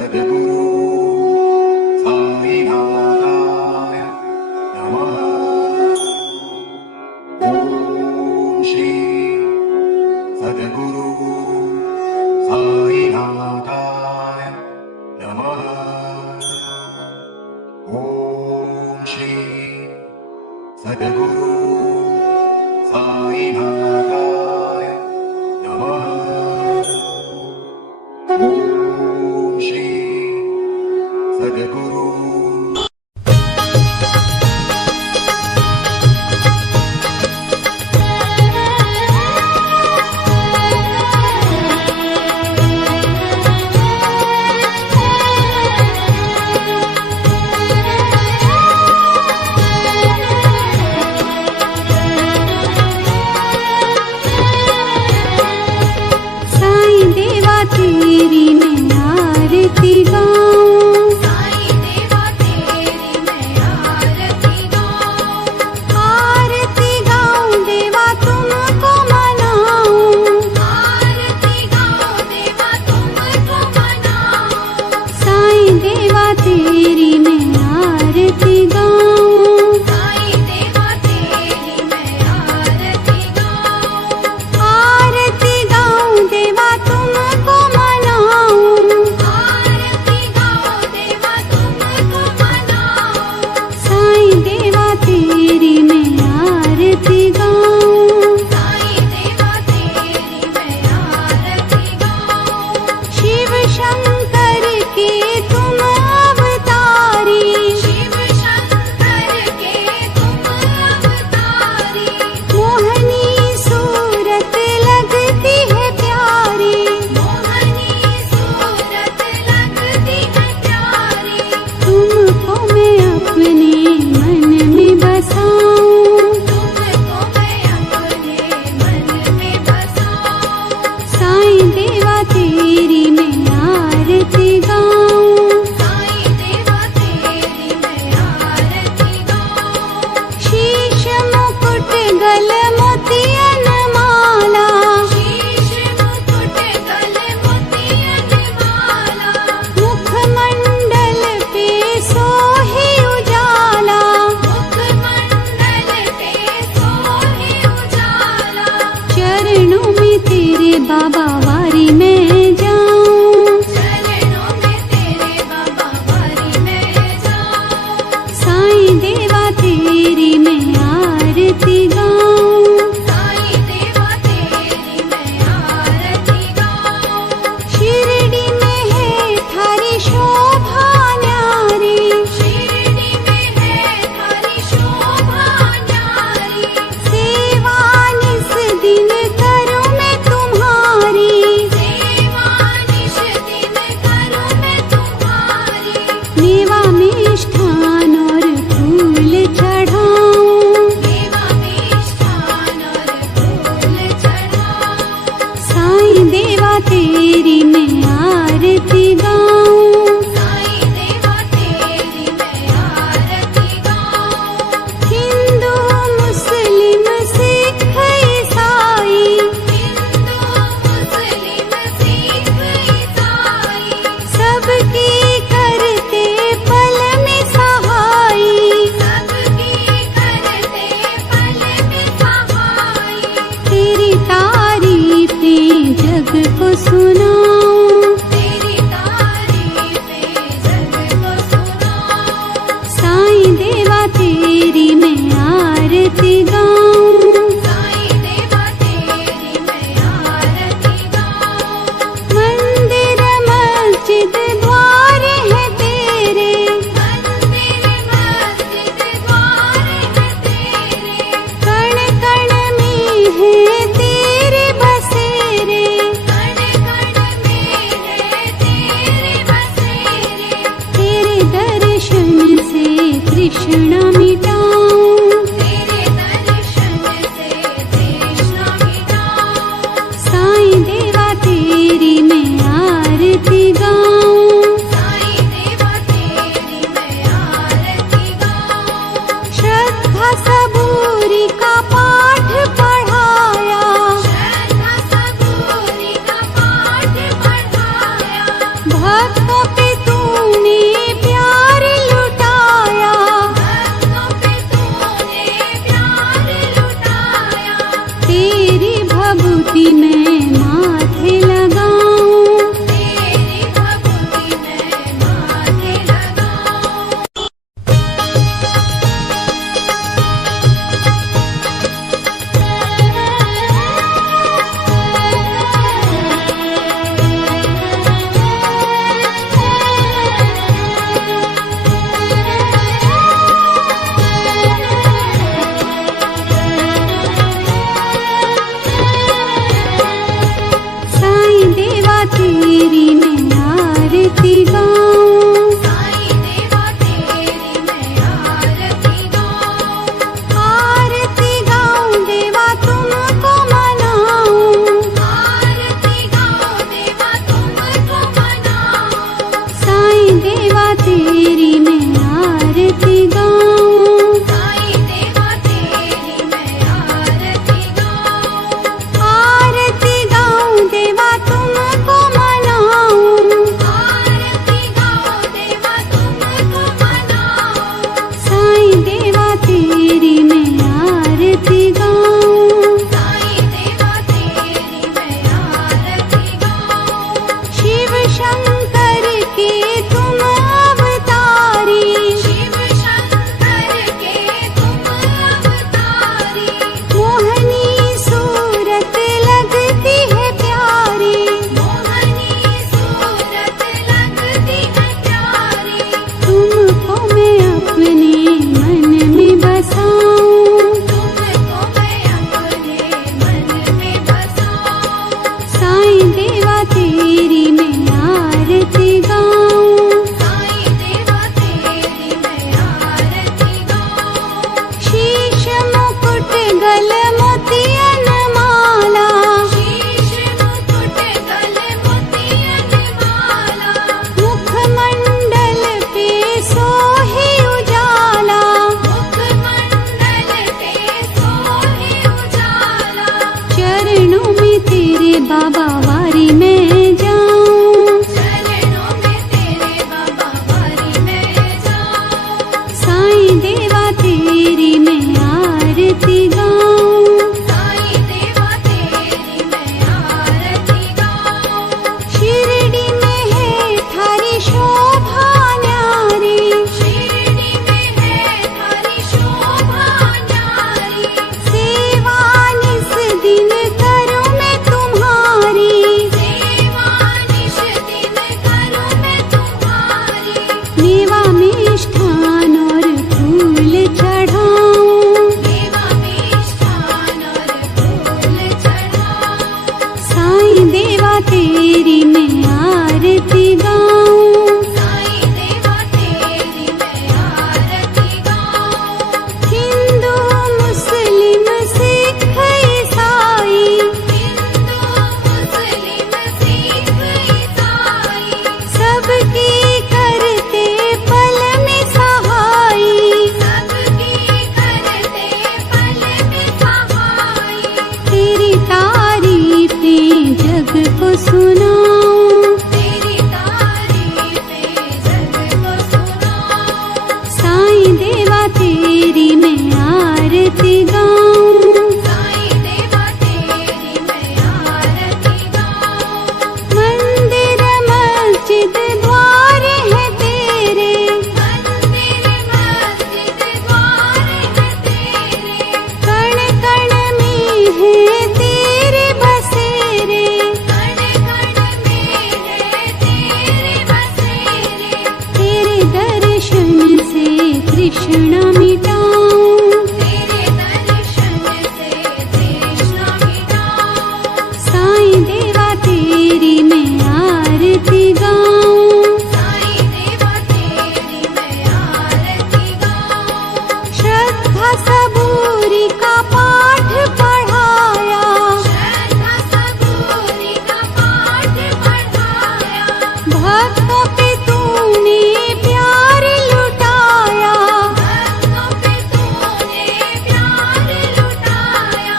सद्गुरु साईनाथाय नमः। ॐ श्री सद्गुरु साईनाथाय नमः। ॐ श्री सद्गुरु साईनाथाय नमः। ॐ श्री सद्गुरु साईं देवा तेरी मैं आरती गाऊं, साईं देवा तेरी मैं आरती गाऊं, आरती गाऊं देवा तुमको मनाऊं। आरती गाऊं देवा तुमको मनाऊं, साईं देवा तेरी मैं आरती गाऊं, साईं देवा तेरी मैं आरती गाऊं, आरती गाऊं देवा तुमको मनाऊं। तेरी मैं आरती गाऊं। साईं देवा तेरी मैं आरती गाऊं। आरती गाऊं देवा तुमको मनाऊं। आरती गाऊं देवा तुमको मनाऊं। साईं देवा तेरी मैं आरती गाऊं। साईं देवा तेरी मैं आरती गाऊं। आरती गाऊं देवा तुमको मनाऊं। आरती गाऊं देवा तुमको मनाऊं। साईं देवा तेरी मैं आरती गाऊं। साईं देवा तेरी मैं आरती गाऊं। शिव शंकर के तुम अवतारी। शिव शंकर के तुम अवतारी। मोहनी सूरत लगती है प्यारी। मोहनी सूरत लगती है प्यारी। तुमको मैं अपने मन में बसाऊं। तुमको मैं अपने मन में बसाऊं। साईं देवा तेरी मैं आरती गाऊं। साईं देवा तेरी मैं आरती गाऊं। शीश मुकुट गल मोतियन माला। शीश मुकुट गले मोतियन माला। मुखमंडल पे सोहे उजाला। मुखमंडल पे सोहे उजाला। चरणों में तेरे बाबा वारी मैं जाऊं। चरणों में तेरे बाबा वारी मैं जाऊं। साईं देवा तेरी मैं आरती गाऊं। साईं देवा तेरी मैं आरती गाऊं। शिरडी में है थारी शोभा न्यारी। शिरडी में है थारी शोभा न्यारी। सेवा निस दिन करूं मैं तुम्हारी। सेवा निश दिन करूं मैं तुम्हारी। मेवा मिष्ठान और फूल चढ़ाऊं। देवा मिष्ठान और फूल चढ़ाऊं। साईं देवा तेरी मैं आरती गाऊं। साईं देवा तेरी मैं आरती गाऊं। हिंदू मुस्लिम सिख ईसाई। हिंदू मुस्लिम सिख ईसाई। सबकी करते पल में सहाई। सबकी करते पल में सहाई। तेरी तारीफें जग को सुनाऊं। तेरी तारीफें जग को सुनाऊं। साईं देवा तेरी मैं आरती गाऊं। साईं देवा तेरी मैं आरती गाऊं। मंदिर मस्जिद द्वार है तेरे। मंदिर मस्जिद द्वार है तेरे। कण कण में है तेरे बसेरे। कण कण में है तेरे बसेरे। तेरे दर्शन से तृष्णा मिटाऊं। तेरे दर्शन से तृष्णा मिटाऊं। साईं देवा तेरी मैं आरती गाऊं। साईं देवा तेरी मैं आरती गाऊं। श्रद्धा सबूरी का पाठ पढ़ाया। श्रद्धा सबूरी का पाठ पढ़ाया। भक्तों पे तूने प्यार लुटाया। भक्तों पे तूने प्यार लुटाया।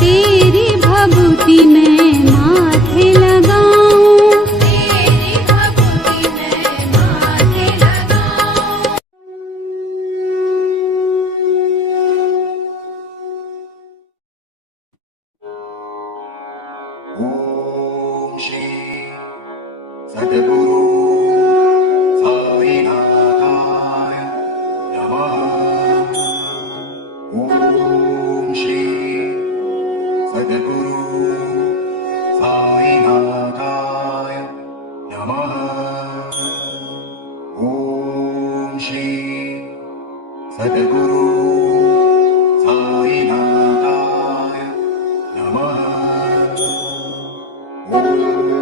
तेरी भभूति मैं माथे लगाऊं। तेरी भक्ति मैं माथे लगाऊं। ओम श्री सद्गुरु साईनाथाय नमः। ओम श्री सद्गुरु साईनाथाय नमः। ओम श्री सद्गुरु साईनाथाय नमः। ओम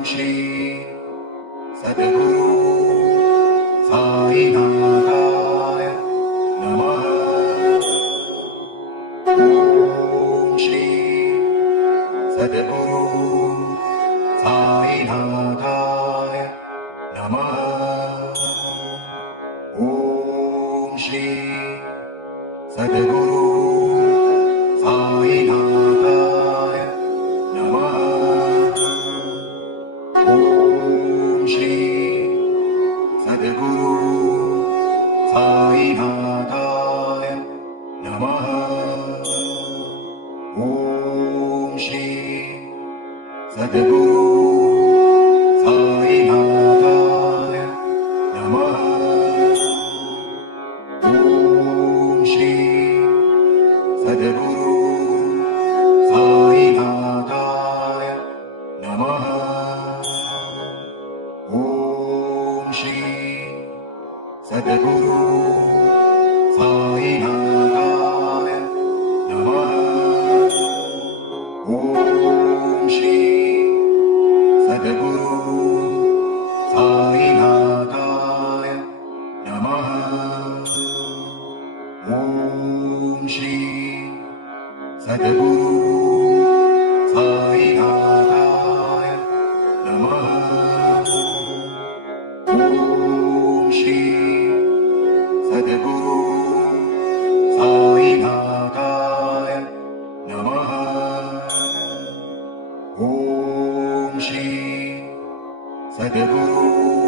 श्री सद्गुरु साईनाथाय नमः। ॐ श्री सद्गुरु साईनाथाय नमः। ॐ श्री सद्गुरु साईनाथाय नमः। ॐ श्री सद्गुरु साईनाथाय नमः। ॐ श्री सद्गुरु साईनाथाय नमः। ॐ श्री सद्गुरु साईनाथाय नमः। ॐ श्री सद्गुरु साईनाथाय नमः। ॐ श्री सद्गुरु साईनाथाय नमः। ॐ श्री सद्गुरु साईनाथाय नमः। ॐ श्री सद्गुरु साईनाथाय नमः। ॐ श्री सद्गुरु